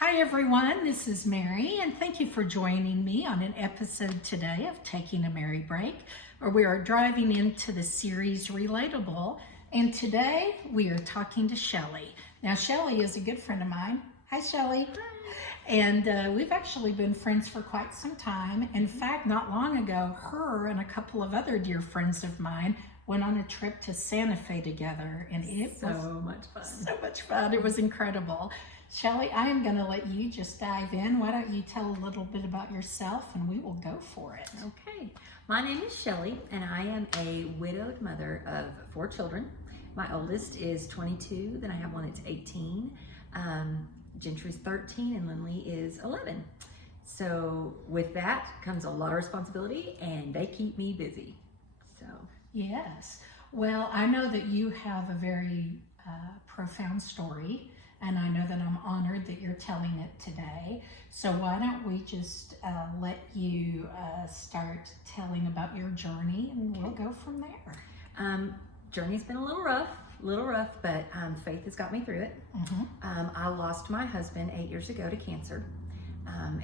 Hi everyone, this is Mary, and thank you for joining me on an episode today of Taking a Merry Break, where we are driving into the series Relatable, and today we are talking to Shelly. Now Shelly is a good friend of mine. Hi Shelly. And we've actually been friends for quite some time. In fact, not long ago, her and a couple of other dear friends of mine went on a trip to Santa Fe together, and it was so much fun. So much fun. It was incredible. Shelly, I am going to let you just dive in. Why don't you tell a little bit about yourself and we will go for it. Okay. My name is Shelly and I am a widowed mother of 4 children. My oldest is 22, then I have one that's 18. Gentry's 13 and Lindley is 11. So with that comes a lot of responsibility and they keep me busy. So yes. Well, I know that you have a very profound story, and I know that I'm honored that you're telling it today. So why don't we just let you start telling about your journey, and we'll go from there. Journey's been a little rough, but faith has got me through it. I lost my husband 8 years ago to cancer.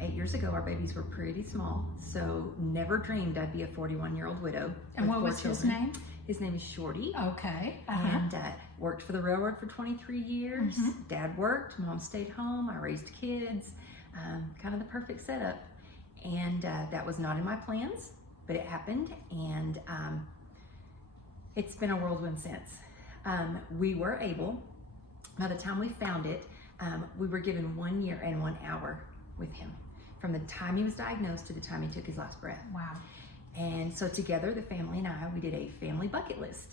8 years ago, our babies were pretty small, so never dreamed I'd be a 41-year-old widow. And what was his name? His name is Shorty. Okay. And worked for the railroad for 23 years. Dad worked, Mom stayed home. I raised kids. Kind of the perfect setup. And that was not in my plans, but it happened. And it's been a whirlwind since. We were able, by the time we found it, we were given 1 year and 1 hour with him, from the time he was diagnosed to the time he took his last breath. Wow. And so together, the family and I, we did a family bucket list.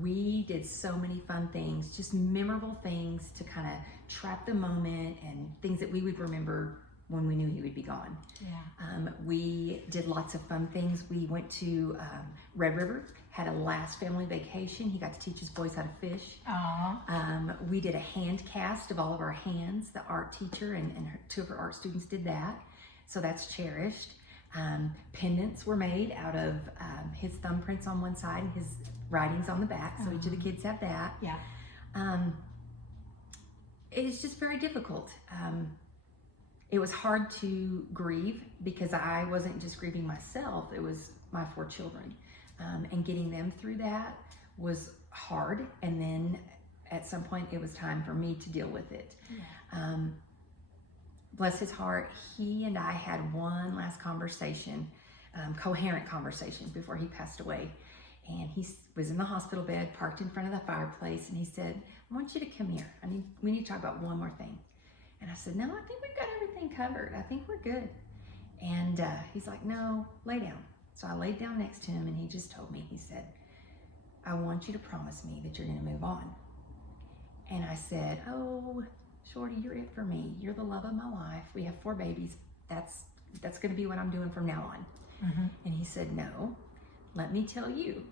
We did so many fun things, just memorable things to kind of trap the moment and things that we would remember when we knew he would be gone. Yeah. We did lots of fun things. We went to Red River, had a last family vacation. He got to teach his boys how to fish. Aww. We did a hand cast of all of our hands. The art teacher and 2 of her art students did that. So that's cherished. Pendants were made out of his thumbprints on one side and his writings on the back. So each of the kids have that. Yeah. It's just very difficult. It was hard to grieve because I wasn't just grieving myself, it was my 4 children. And getting them through that was hard. And then at some point it was time for me to deal with it. Yeah. Bless his heart, he and I had one last conversation, coherent conversation before he passed away. And he was in the hospital bed, parked in front of the fireplace, and he said, I want you to come here. We need to talk about one more thing. And I said, no, I think we've got everything covered. I think we're good. And he's like, no, lay down. So I laid down next to him and he just told me, he said, I want you to promise me that you're gonna move on. And I said, oh, Shorty, you're it for me. You're the love of my life. We have 4 babies. That's gonna be what I'm doing from now on. And he said, no, let me tell you.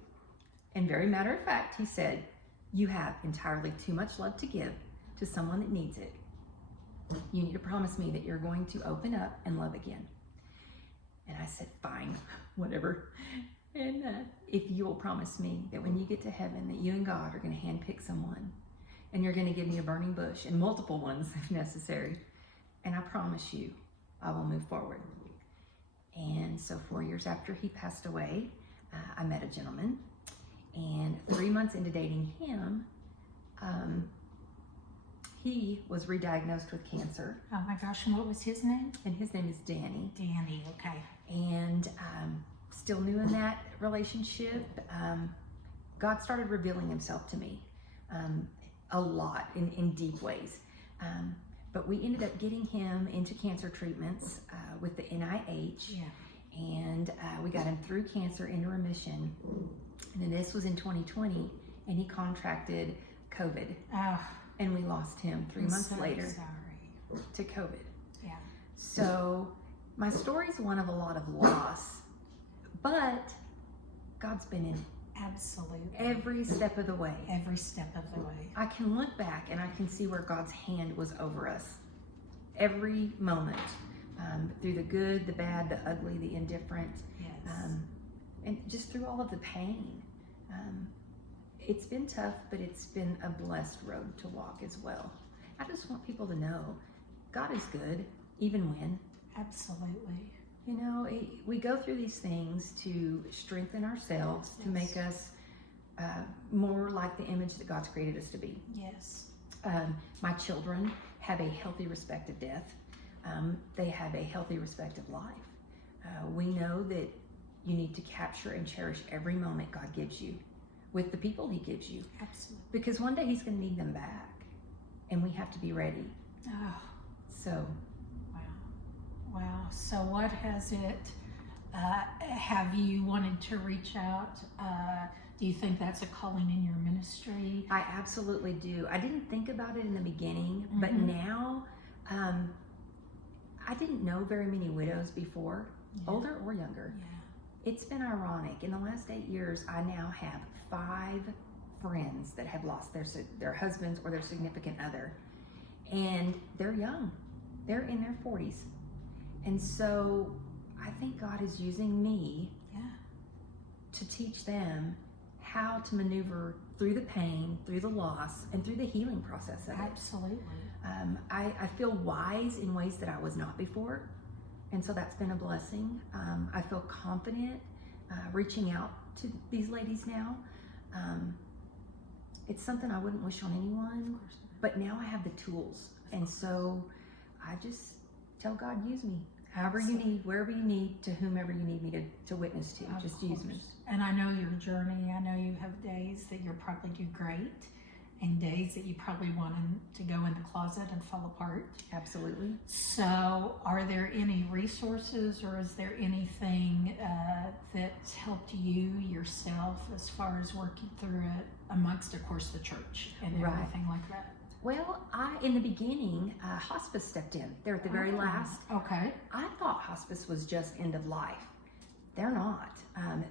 And very matter of fact, he said, you have entirely too much love to give to someone that needs it. You need to promise me that you're going to open up and love again. And I said, fine, whatever. And if you will promise me that when you get to heaven that you and God are going to handpick someone and you're going to give me a burning bush and multiple ones if necessary, and I promise you I will move forward. And so 4 years after he passed away, I met a gentleman, and 3 months into dating him, he was re-diagnosed with cancer. Oh my gosh, and what was his name? And his name is Danny. Danny, okay. And still new in that relationship. God started revealing himself to me a lot in deep ways. But we ended up getting him into cancer treatments with the NIH. Yeah. And we got him through cancer into remission. And then this was in 2020, and he contracted COVID. Oh. And we lost him 3 months later to COVID. Yeah. So my story is one of a lot of loss, but God's been in Absolutely. every step of the way. Every step of the way. I can look back and I can see where God's hand was over us every moment, through the good, the bad, the ugly, the indifferent, Yes. and just through all of the pain. It's been tough, but it's been a blessed road to walk as well. I just want people to know God is good, even when. Absolutely. You know, we go through these things to strengthen ourselves, to make us more like the image that God's created us to be. Yes. My children have a healthy respect of death. They have a healthy respect of life. We know that you need to capture and cherish every moment God gives you with the people he gives you. Absolutely. Because one day he's going to need them back, and we have to be ready. Oh, So, wow. So what has it, have you wanted to reach out? Do you think that's a calling in your ministry? I absolutely do. I didn't think about it in the beginning, but now, I didn't know very many widows before, older or younger. Yeah. It's been ironic. In the last 8 years, I now have 5 friends that have lost their husbands or their significant other. And they're young. They're in their 40s. And so I think God is using me to teach them how to maneuver through the pain, through the loss, and through the healing process of it. Absolutely. I feel wise in ways that I was not before. And so that's been a blessing. I feel confident reaching out to these ladies now. It's something I wouldn't wish on anyone, but now I have the tools. And so I just tell God, use me. However you need, wherever you need, to whomever you need me to witness to, just use me. And I know your journey. I know you have days that you'll probably do great and days that you probably want to go in the closet and fall apart. Absolutely. So are there any resources, or is there anything that's helped you yourself as far as working through it amongst, of course, the church and everything like that? Well, in the beginning, hospice stepped in. They're at the very last. Okay. I thought hospice was just end of life. They're not.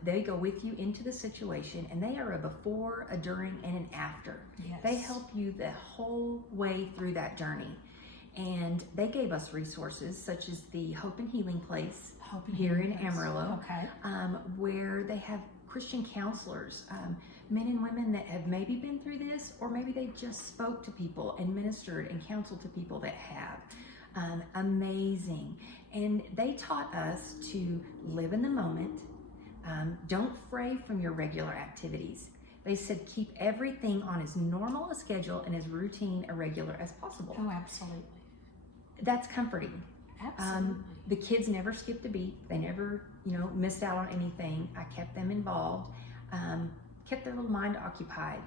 They go with you into the situation, and they are a before, a during, and an after. Yes. They help you the whole way through that journey. And they gave us resources such as the Hope and Healing Place here in Amarillo, where they have Christian counselors, men and women that have maybe been through this, or maybe they just spoke to people and ministered and counseled to people that have. Amazing. And they taught us to live in the moment. Don't fray from your regular activities. They said keep everything on as normal a schedule and as routine, irregular as possible. Oh, absolutely. That's comforting. Absolutely. The kids never skipped a beat. They never, missed out on anything. I kept them involved, kept their little mind occupied.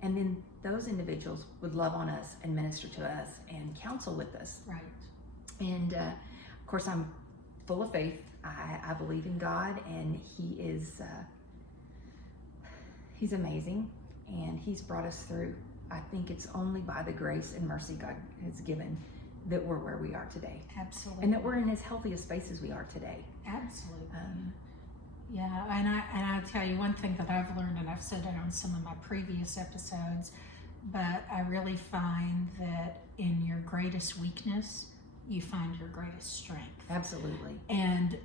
And then those individuals would love on us and minister to us and counsel with us. Right. And of course, I'm full of faith. I believe in God, and He is, He's amazing, and He's brought us through. I think it's only by the grace and mercy God has given that we're where we are today. Absolutely. And that we're in as healthy a space as we are today. Absolutely. Yeah, and I tell you one thing that I've learned, and I've said it on some of my previous episodes, but I really find that in your greatest weakness, you find your greatest strength. Absolutely. And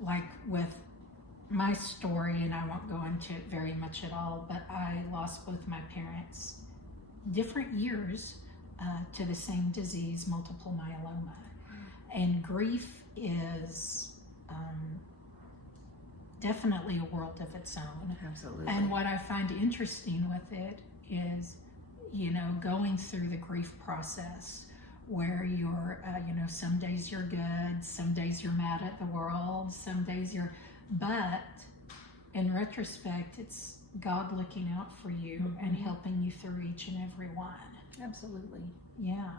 like with my story, and I won't go into it very much at all, but I lost both my parents, different years, to the same disease, multiple myeloma. And grief is definitely a world of its own. Absolutely. And what I find interesting with it is, going through the grief process where you're, some days you're good, some days you're mad at the world, some days but in retrospect, it's God looking out for you and helping you through each and every one. Absolutely. Yeah.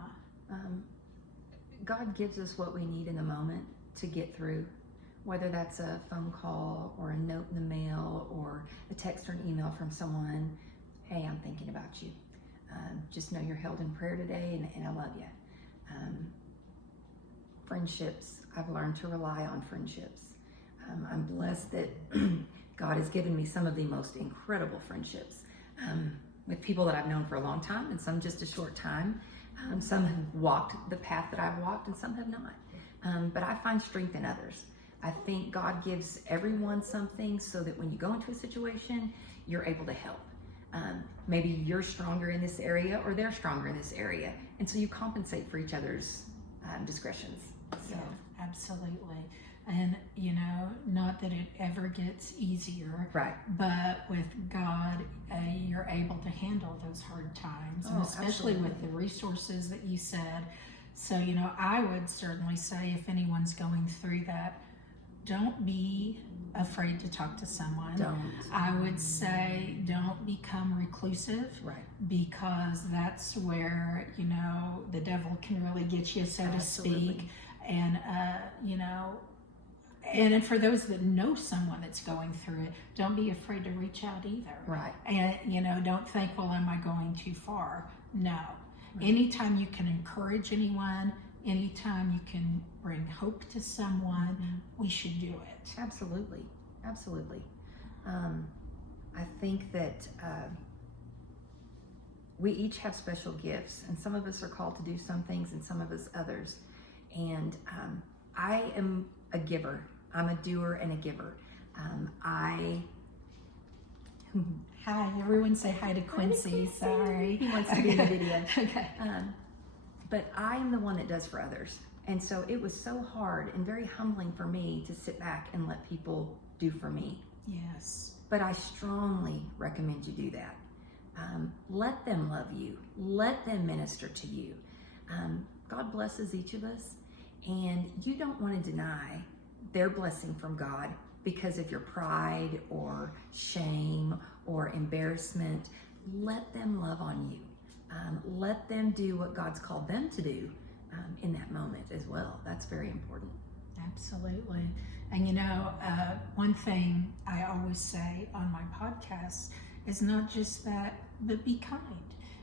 God gives us what we need in the moment to get through, whether that's a phone call or a note in the mail or a text or an email from someone. Hey, I'm thinking about you. Just know you're held in prayer today, and I love you. Friendships, I've learned to rely on friendships. I'm blessed that God has given me some of the most incredible friendships with people that I've known for a long time, and some just a short time. Some have walked the path that I've walked, and some have not. But I find strength in others. I think God gives everyone something so that when you go into a situation, you're able to help. Maybe you're stronger in this area, or they're stronger in this area, and so you compensate for each other's discretions. So. Yeah, absolutely. And, not that it ever gets easier, Right. but with God, you're able to handle those hard times, and especially absolutely. with the resources that you said. So, I would certainly say if anyone's going through that, don't be afraid to talk to someone. Don't. I would say don't become reclusive. Right. Because that's where, the devil can really get you, so to Absolutely. speak. And, and for those that know someone that's going through it, don't be afraid to reach out either. Right. And, don't think, well, am I going too far? No. Right. Anytime you can encourage anyone, anytime you can bring hope to someone, we should do it. Absolutely. Absolutely. I think that we each have special gifts, and some of us are called to do some things and some of us others. And I am a giver. I'm a doer and a giver. Hi, everyone say hi to Quincy. Sorry. He wants to be in the video. Okay. But I'm the one that does for others. And so it was so hard and very humbling for me to sit back and let people do for me. Yes. But I strongly recommend you do that. Let them love you. Let them minister to you. God blesses each of us, and you don't want to deny their blessing from God because of your pride or shame or embarrassment. Let them love on you. Let them do what God's called them to do in that moment as well. That's very important. Absolutely. And one thing I always say on my podcast is not just that, but be kind.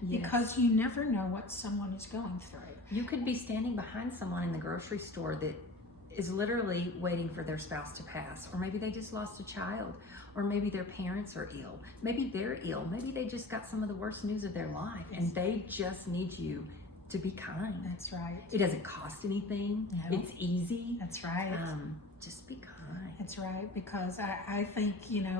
Yes. Because you never know what someone is going through. You could be standing behind someone in the grocery store that is literally waiting for their spouse to pass, or maybe they just lost a child, or maybe their parents are ill. Maybe they're ill. Maybe they just got some of the worst news of their life, and they just need you to be kind. That's right. It doesn't cost anything. No. It's easy. That's right. Just be kind. That's right, because I think,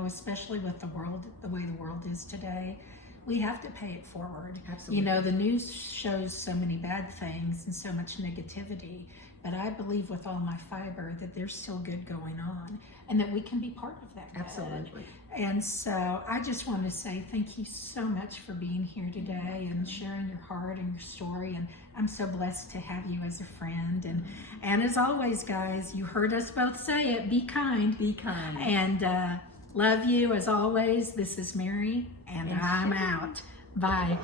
especially with the world, the way the world is today, we have to pay it forward. Absolutely. The news shows so many bad things and so much negativity, but I believe with all my fiber that there's still good going on and that we can be part of that good. Absolutely. And so I just want to say thank you so much for being here today and sharing your heart and your story. And I'm so blessed to have you as a friend. And as always, guys, you heard us both say it, be kind. Be kind. And love you as always. This is Mary, and I'm out. Bye.